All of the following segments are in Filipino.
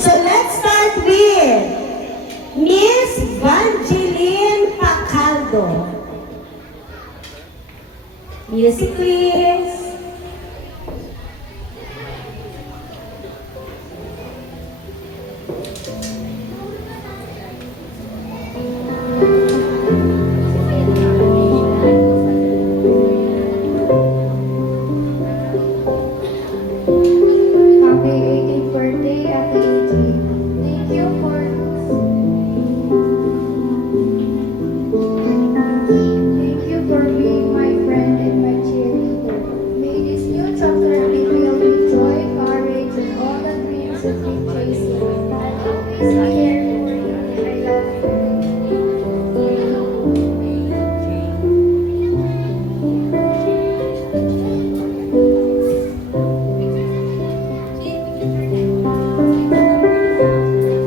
So let's start with Miss Vangeline Pacaldo. Music please.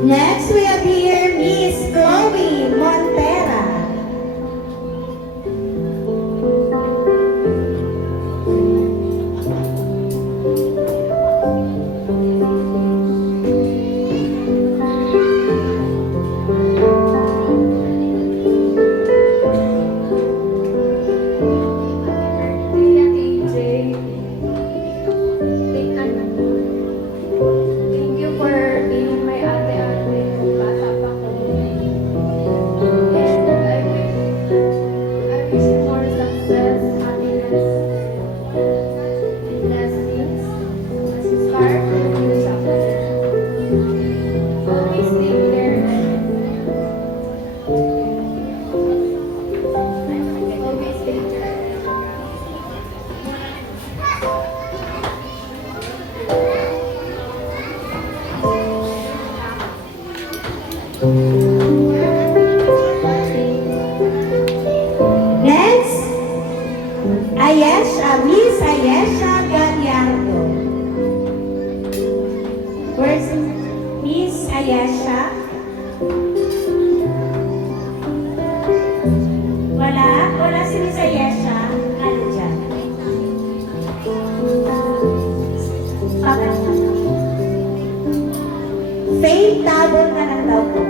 Next we have here Miss Chloe Montera. Thank you for being my ate-ate nung bata pa ko. And I wish you more success, happiness, and blessings as you start a new chapter. Always take care and always take care. Next, Miss Ayesha Gallardo. Where's Miss Ayesha? Wala si Miss Ayesha. Ano dyan? Faith Tabon na lang daw po.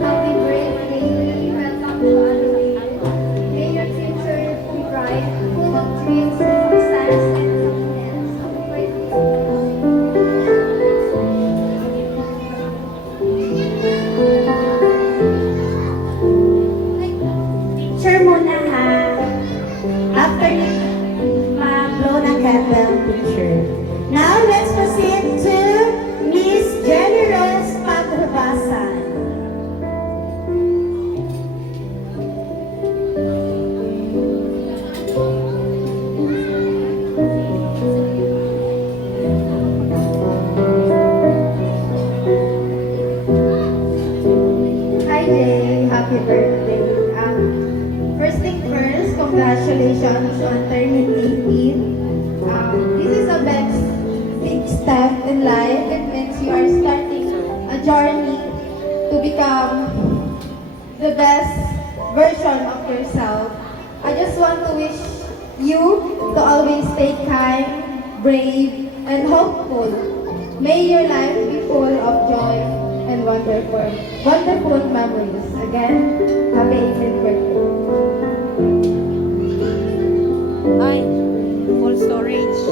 Happy birthday, welcome to Anuel. May your future be bright, full of dreams, success, and happiness. Sure muna ha. After ma-blow ng candle picture. Now, let's proceed to Miss Jenny Rose Paghubasan. Hi Jay, happy birthday. First thing first, congratulations on turning 18. This is a big step in life. It means you are starting a journey to become the best version of yourself. I just want to wish you to always stay kind, brave, and hopeful. May your life be full of joy and wonderful memories. Again, happy 18th birthday. Ay, full storage.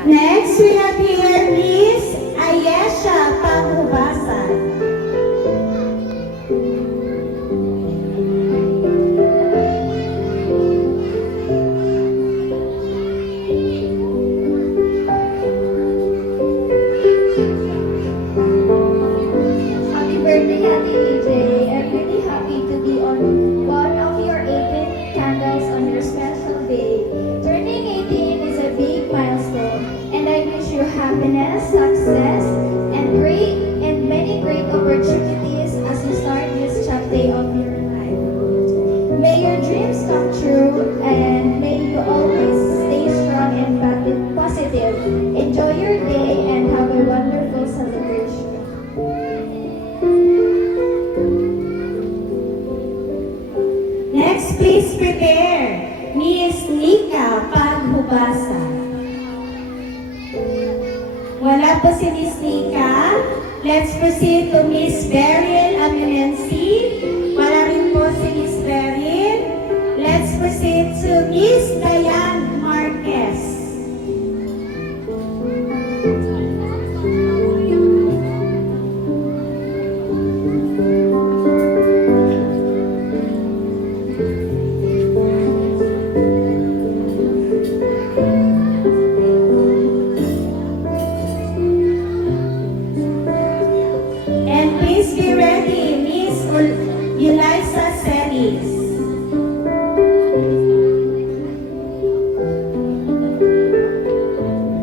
Next, we have here Miss Ayesha Paghubasan. Happy birthday, Ate AJ. I'm really happy to be on one of your 18 candles on your special day. Turning 18 is a big milestone, and I wish you happiness, success, and many great opportunities as you start this chapter of your life. May your dreams come true, and may you always stay strong magbasa. Wala po si Miss Nika. Let's proceed to Miss Beryl Aminensi. Wala rin po si Miss Beryl. Let's proceed to Miss Diane Marquez. And please be ready, Miss Eliza Celis.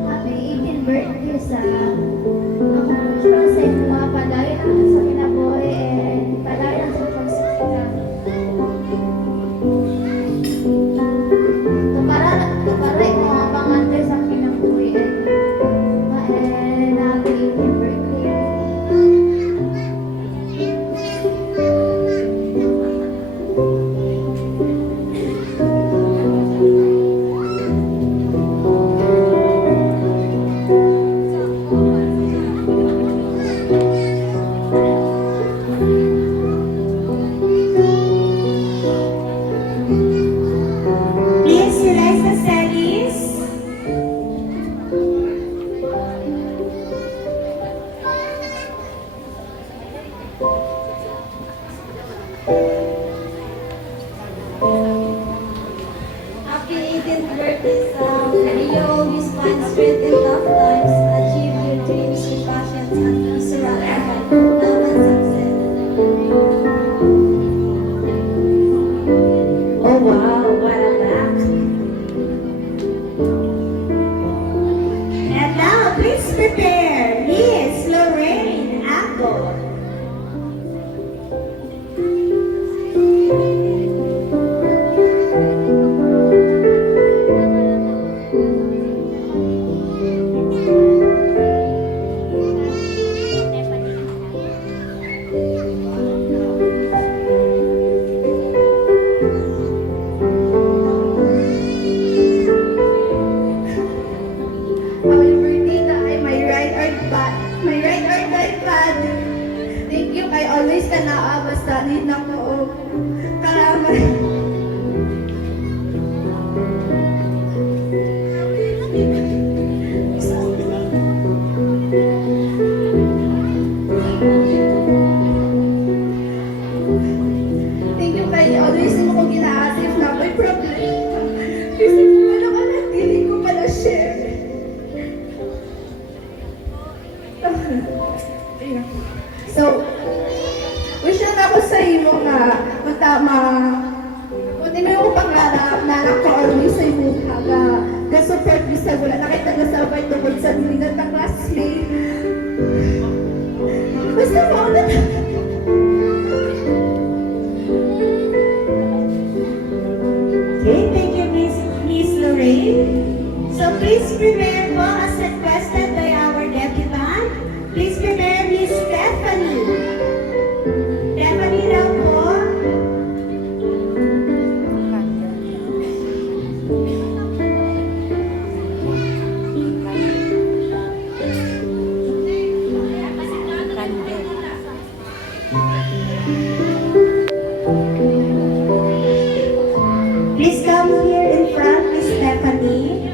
Happy 18th birthday sa congratulations sa inyo mga padayon ang sa kinabuhi and padayon sa pagsisikap. Tuparay mo ang pangantay sa kinabuhi and happy 18th birthday. Miss Eliza Celis. Happy 18th birthday sa may you always find strength in tough times, achieve your dreams, your passions, and be surrounded by love and success. Oh wow, what a back. And now, please prepare Miss Lorraine Apple. Happy birthday na kay my right arm pad. My right arm pad. Thank you kay always ka naa basta need na ko. Karamay. Thank you kay always mo kong gina-assist na may problem. Kasi wala ka na, hindi ko pala share. So, wish na ako sa imo nga matama. Kung di mo yung pangarap na ako always sa imo nga ka-support mo sa wala na kita nasabay tungkol sa nila na classmate. Basta mo ako na Okay, thank you, Miss Lorraine. So please prepare po as requested by our debutant. Please prepare Miss Stephanie. Stephanie daw po. Please come here in front, Miss Stephanie.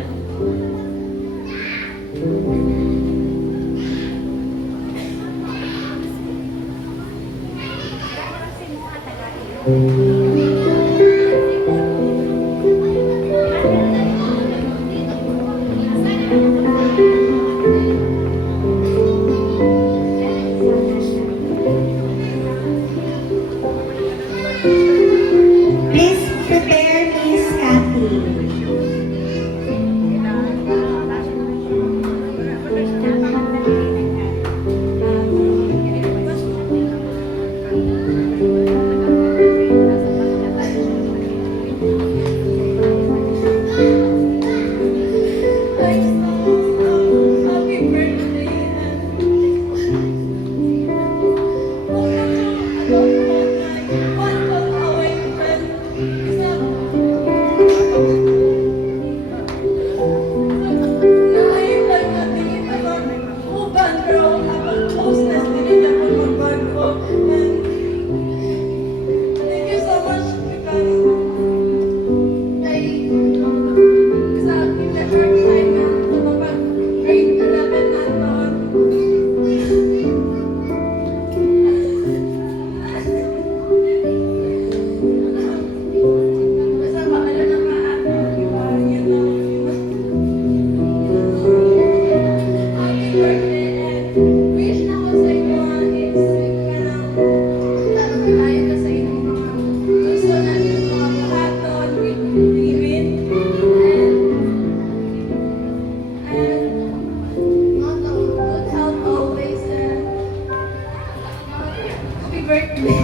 birthday.